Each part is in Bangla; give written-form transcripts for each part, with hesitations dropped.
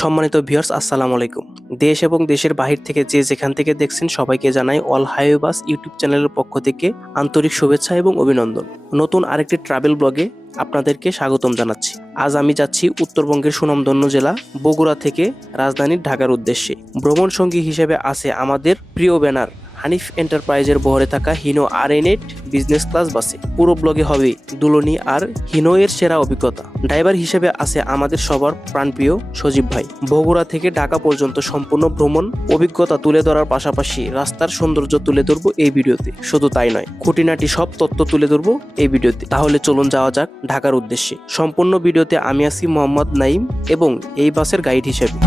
সম্মানিত ভিউয়ার্স, আসসালামু আলাইকুম। দেশ এবং দেশের বাহির থেকে যে যেখান থেকে দেখছেন সবাইকে জানাই অল হাইওয়ে বাস ইউটিউব চ্যানেলের পক্ষ থেকে আন্তরিক শুভেচ্ছা এবং অভিনন্দন। নতুন আরেকটি ট্রাভেল ব্লগে আপনাদেরকে স্বাগতম জানাচ্ছি। আজ আমি যাচ্ছি উত্তরবঙ্গের সুনামধন্য জেলা বগুড়া থেকে রাজধানী ঢাকার উদ্দেশ্যে। ভ্রমণ সঙ্গী হিসেবে আছে আমাদের প্রিয় ব্যানার হানিফ এন্টারপ্রাইজের বহরে থাকা হিনো R8 বিজনেস ক্লাস বাসে। পুরো ব্লগে হবে দুলনি আর হিনো এর সেরা অভিজ্ঞতা। ড্রাইভার হিসেবে আছে আমাদের সবার প্রাণপ্রিয় সজীব ভাই। বগুড়া থেকে ঢাকা পর্যন্ত সম্পূর্ণ ভ্রমণ অভিজ্ঞতা তুলে ধরার পাশাপাশি রাস্তার সৌন্দর্য তুলে ধরবো এই ভিডিওতে। শুধু তাই নয়, খুঁটিনাটি সব তথ্য তুলে ধরবো এই ভিডিওতে। তাহলে চলুন যাওয়া যাক ঢাকার উদ্দেশ্যে। সম্পূর্ণ ভিডিওতে আমি আছি মোহাম্মদ নাইম এবং এই বাসের গাইড হিসেবে।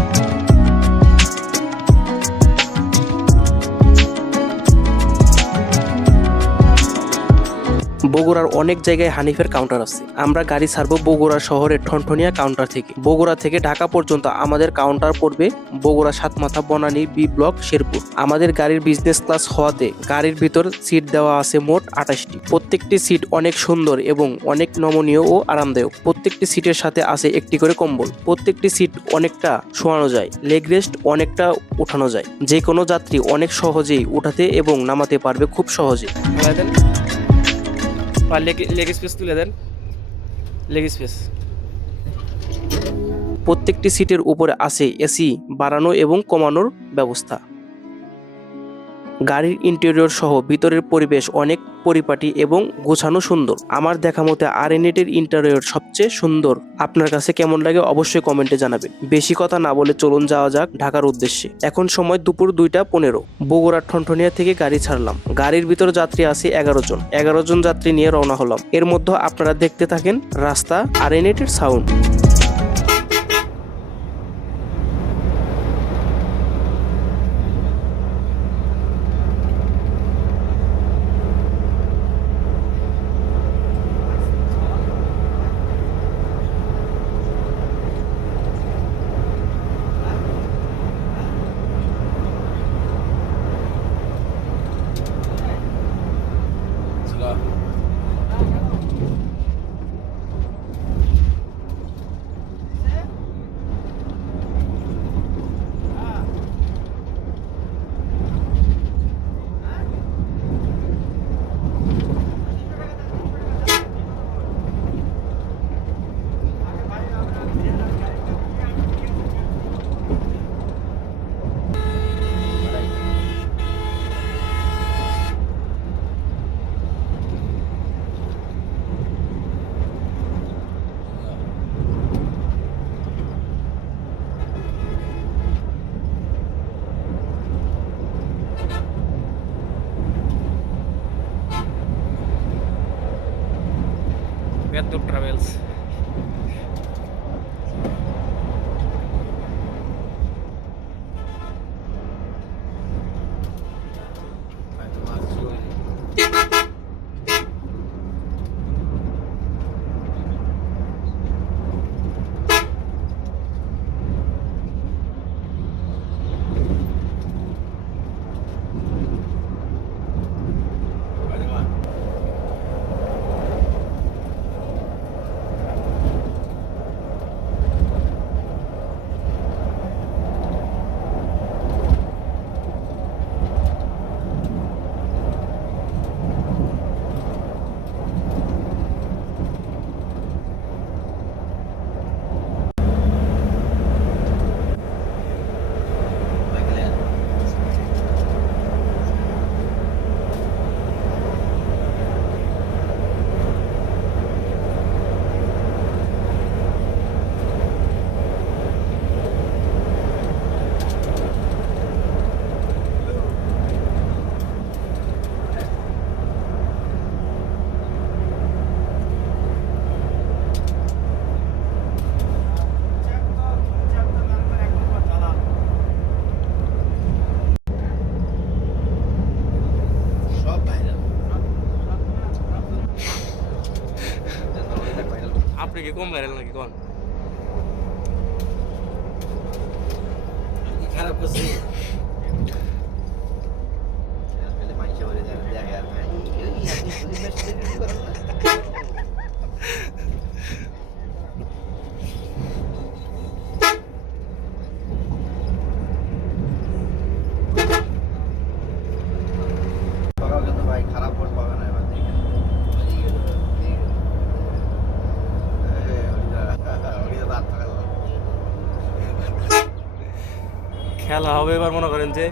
বগুড়ার অনেক জায়গায় হানিফের কাউন্টার আছে। আমরা গাড়ি ছাড়বো বগুড়া শহরের ঠনঠনিয়া কাউন্টার থেকে। বগুড়া থেকে ঢাকা পর্যন্ত আমাদের কাউন্টার পড়বে বগুড়া সাতমাথা বনানী বি ব্লক শেরপুর। আমাদের গাড়ির বিজনেস ক্লাস হওয়াতে গাড়ির ভিতর সিট দেওয়া আছে মোট 28টি। প্রত্যেকটি সিট অনেক সুন্দর এবং অনেক নমনীয় ও আরামদায়ক। প্রত্যেকটি সিটের সাথে আছে একটি করে কম্বল। প্রত্যেকটি সিট অনেকটা শোয়ানো যায়, লেগ রেস্ট অনেকটা উঠানো যায়। যে কোনো যাত্রী অনেক সহজেই উঠাতে এবং নামাতে পারবে খুব সহজে। লেগ স্পেস তুলে দেন, লেগ স্পেস। প্রত্যেকটি সিটের উপরে আছে এসি বাড়ানো এবং কমানোর ব্যবস্থা। গাড়ির ইন্টেরিয়র সহ ভিতরের পরিবেশ অনেক পরিপাটি এবং গোছানো সুন্দর। আমার দেখা মতে R8 এর ইন্টেরিয়র সবচেয়ে সুন্দর। আপনার কাছে কেমন লাগে অবশ্যই কমেন্টে জানাবেন। বেশি কথা না বলে চলুন যাওয়া যাক ঢাকার উদ্দেশ্যে। এখন সময় দুপুর 2টা 15। বগুড়ার ঠনঠনিয়া থেকে গাড়ি ছাড়লাম। গাড়ির ভিতর যাত্রী আছে 11 জন। 11 জন যাত্রী নিয়ে রওনা হলাম। এর মধ্যে আপনারা দেখতে থাকেন রাস্তা R8 এর সাউন্ড। বেদুর ট্রাভেলস। আপনি কি কম ভাইরাল নাকি কোন খারাপ করছি খেলা হবে এবার মনে করেন যে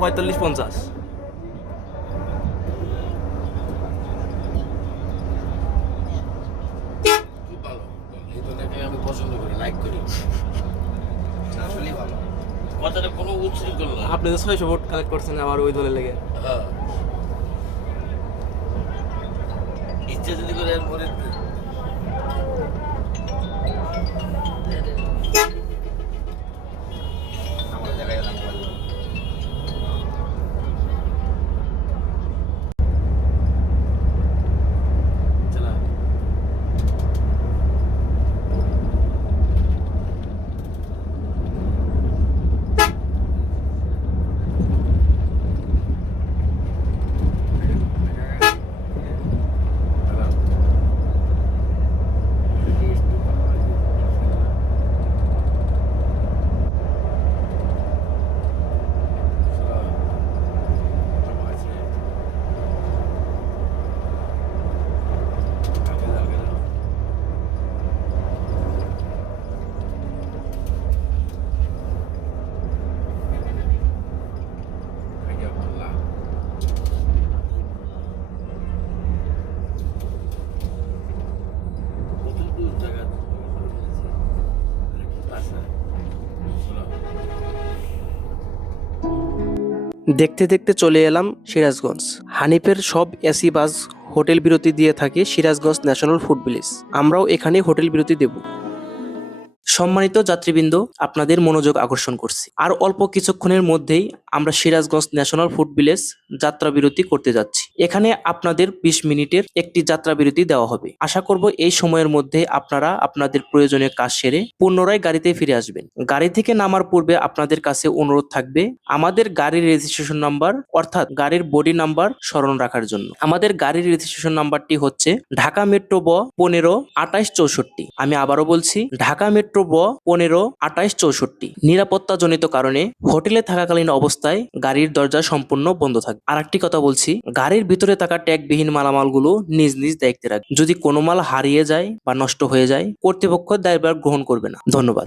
45-50। খুব ভালো এই দলটাকে আমি পছন্দ করি, লাইক করি, আসলেই ভালো। কথাটা কোনো উচ্ছৃঙ্খল না। আপনি তো 600 ভোট কালেক্ট করছেন আমার ওই দলের লেগে। হ্যাঁ, ইচ্ছা যদি করে আর মরে আমার জায়গায় লাগবে। চলা দেখতে দেখতে চলে এলাম সিরাজগঞ্জ। হানিফের সব এসি বাস হোটেল বিরতি দিয়ে থাকে সিরাজগঞ্জ ন্যাশনাল ফুড ভিলেজ। আমরাও এখানে হোটেল বিরতি দেব। সম্মানিত যাত্রীবৃন্দ, আপনাদের মনোযোগ আকর্ষণ করছি। আর অল্প কিছুক্ষণের মধ্যেই আমরা সিরাজগঞ্জ ন্যাশনাল ফুড ভিলেজ যাত্রা বিরতি করতে যাচ্ছি। এখানে আপনাদের 20 মিনিটের একটি যাত্রা বিরতি দেওয়া হবে। আশা করব এই সময়ের মধ্যে আপনারা আপনাদের প্রয়োজনীয় কাজ সেরে পুনরায় গাড়িতে ফিরে আসবেন। গাড়ি থেকে নামার পূর্বে আপনাদের কাছে অনুরোধ থাকবে আমাদের গাড়ির রেজিস্ট্রেশন নাম্বার অর্থাৎ গাড়ির বডি নাম্বার স্মরণ রাখার জন্য। আমাদের গাড়ির রেজিস্ট্রেশন নাম্বারটি হচ্ছে ঢাকা মেট্রো ব 152864। আমি আবারও বলছি ঢাকা মেট্রো ব 152864। নিরাপত্তাজনিত কারণে হোটেলে থাকাকালীন অবস্থায় গাড়ির দরজা সম্পূর্ণ বন্ধ থাকবে। আর একটি কথা বলছি, গাড়ির ভিতরে থাকা ট্যাগবিহীন মালামালগুলো নিজ নিজ দায়িত্বে রাখবে। যদি কোনো মাল হারিয়ে যায় বা নষ্ট হয়ে যায়, কর্তৃপক্ষ দায়ভার গ্রহণ করবে না। ধন্যবাদ।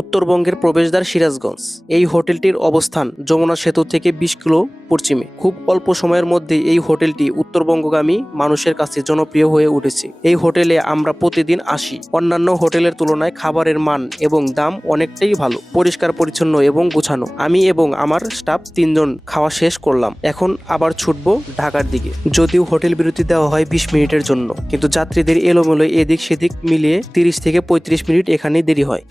উত্তরবঙ্গের প্রবেশদ্বার সিরাজগঞ্জ। এই হোটেলটির অবস্থান যমুনা সেতু থেকে 20 কিলো পশ্চিমে। খুব অল্প সময়ের মধ্যে এই হোটেলটি উত্তরবঙ্গগামী মানুষের কাছে জনপ্রিয় হয়ে উঠেছে। এই হোটেলে আমরা প্রতিদিন আসি। অন্যান্য হোটেলের তুলনায় খাবারের মান এবং দাম অনেকটাই ভালো, পরিষ্কার পরিচ্ছন্ন এবং গোছানো। আমি এবং আমার স্টাফ 3 জন খাওয়া শেষ করলাম। এখন আবার ছুটবো ঢাকার দিকে। যদিও হোটেল বিরতি দেওয়া হয় 20 মিনিটের জন্য, কিন্তু যাত্রীদের এলোমেলো এদিক সেদিক মিলিয়ে 30 থেকে 35 মিনিট এখানেই দেরি হয়।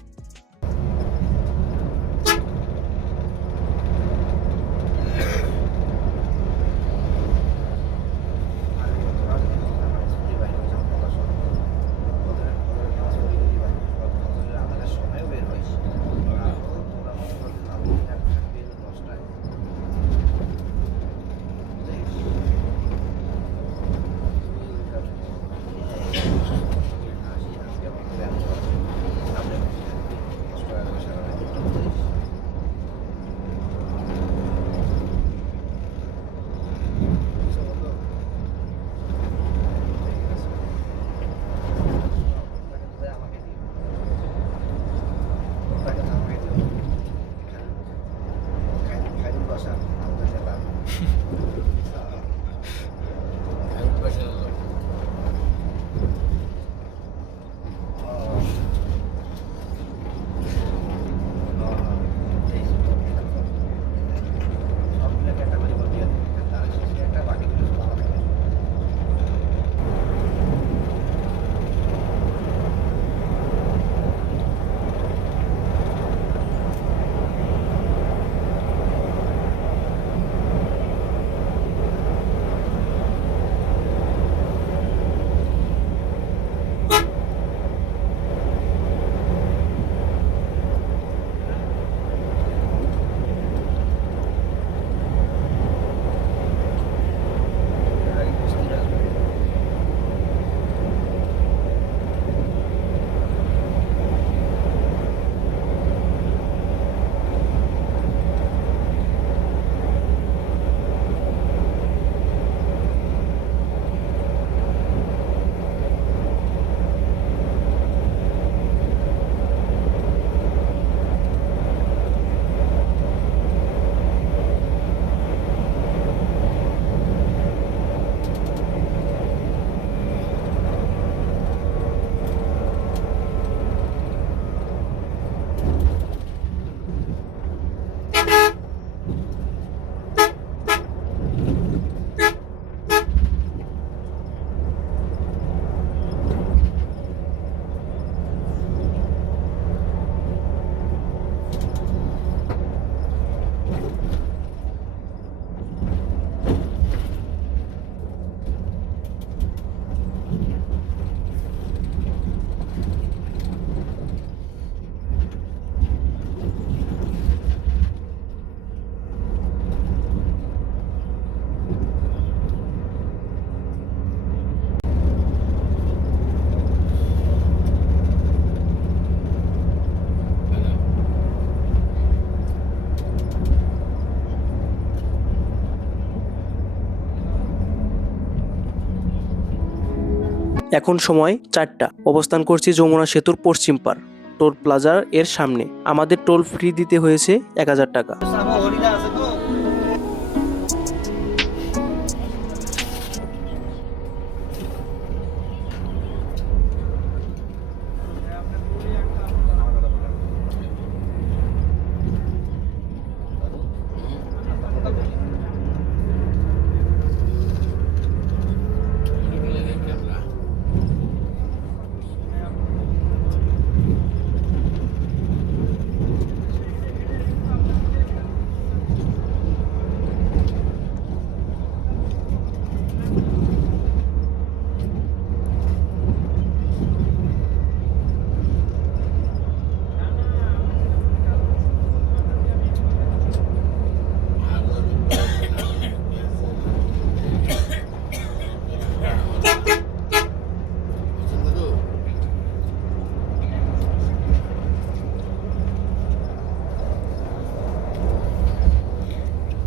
এখন সময় 4টা। অবস্থান করছি যমুনা সেতুর পশ্চিম পার টোল প্লাজার এর সামনে। আমাদের টোল ফ্রি দিতে হয়েছে 1000 টাকা।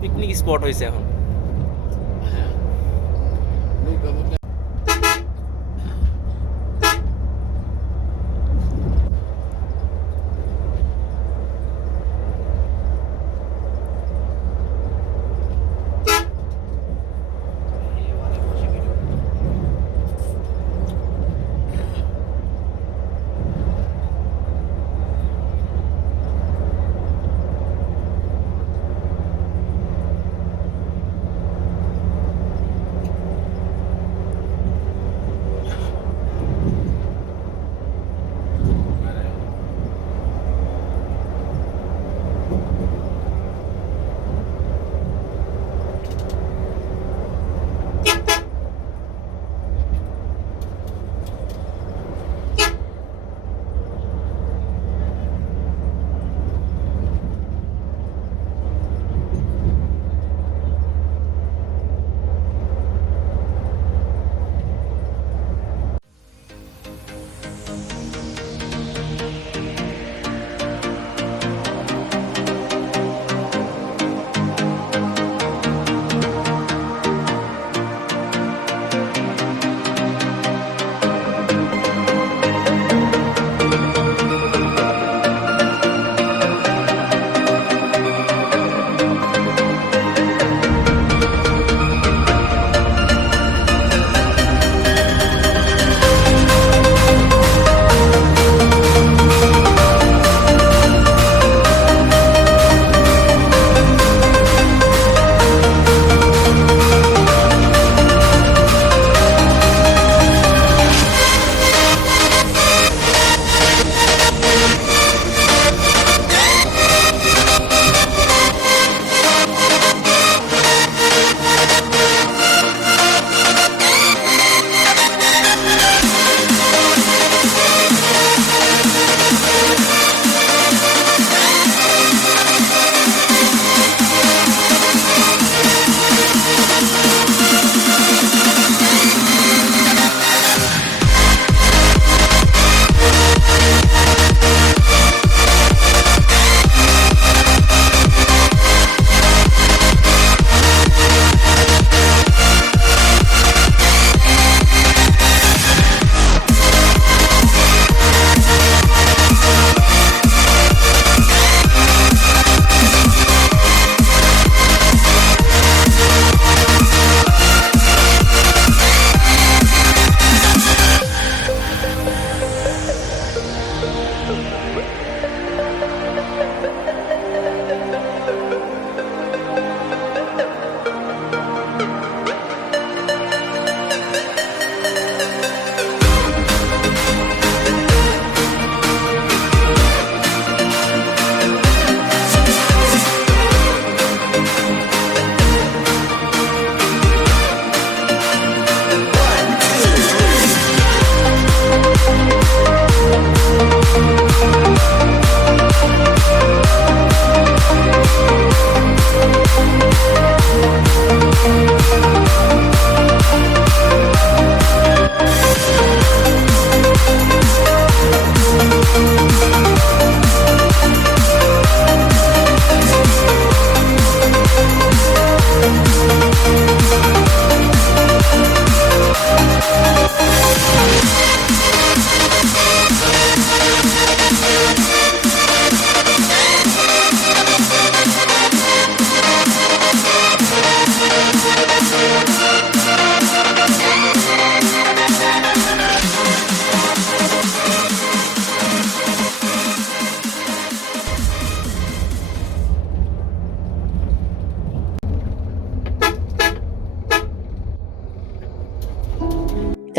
পিকনিক স্পট হয়েছে এখন।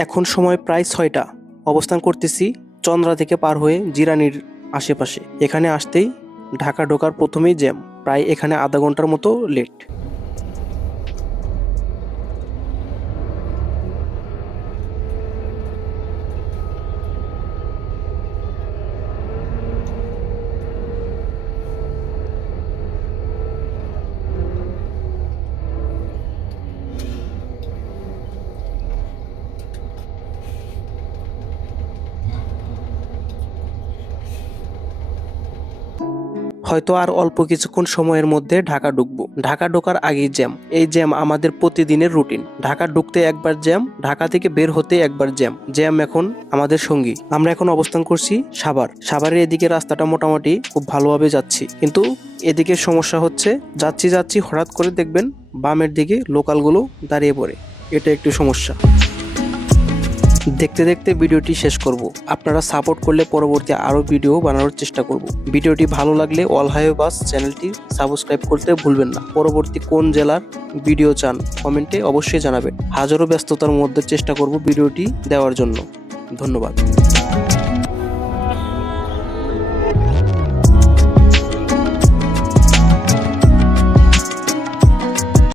এখন সময় প্রায় 6টা। অবস্থান করতেছি চন্দ্রা থেকে পার হয়ে জিরানির আশেপাশে। এখানে আসতেই ঢাকা ঢোকার প্রথমেই জ্যাম, প্রায় এখানে আধা ঘন্টার মতো লেট। হয়তো আর অল্প কিছুক্ষণ সময়ের মধ্যে ঢাকা ঢুকবো। ঢাকা ঢোকার আগেই জ্যাম। এই জ্যাম আমাদের প্রতিদিনের রুটিন। ঢাকা ঢুকতে একবার জ্যাম, ঢাকা থেকে বের হতে একবার জ্যাম। জ্যাম এখন আমাদের সঙ্গী। আমরা এখন অবস্থান করছি সাভারের এদিকে রাস্তাটা মোটামুটি খুব ভালোভাবে যাচ্ছি, কিন্তু এদিকে সমস্যা হচ্ছে যাচ্ছি হঠাৎ করে দেখবেন বামের দিকে লোকালগুলো দাঁড়িয়ে পড়ে। এটা একটু সমস্যা। দেখতে দেখতে ভিডিওটি শেষ করব। আপনারা সাপোর্ট করলে পরবর্তী আরও ভিডিও বানানোর চেষ্টা করব। ভিডিওটি ভালো লাগলে অল হাইওয়ে বাস চ্যানেলটি সাবস্ক্রাইব করতে ভুলবেন না। পরবর্তী কোন জেলার ভিডিও চান কমেন্টে অবশ্যই জানাবেন। হাজারো ব্যস্ততার মধ্যে চেষ্টা করব ভিডিওটি দেওয়ার জন্য। ধন্যবাদ।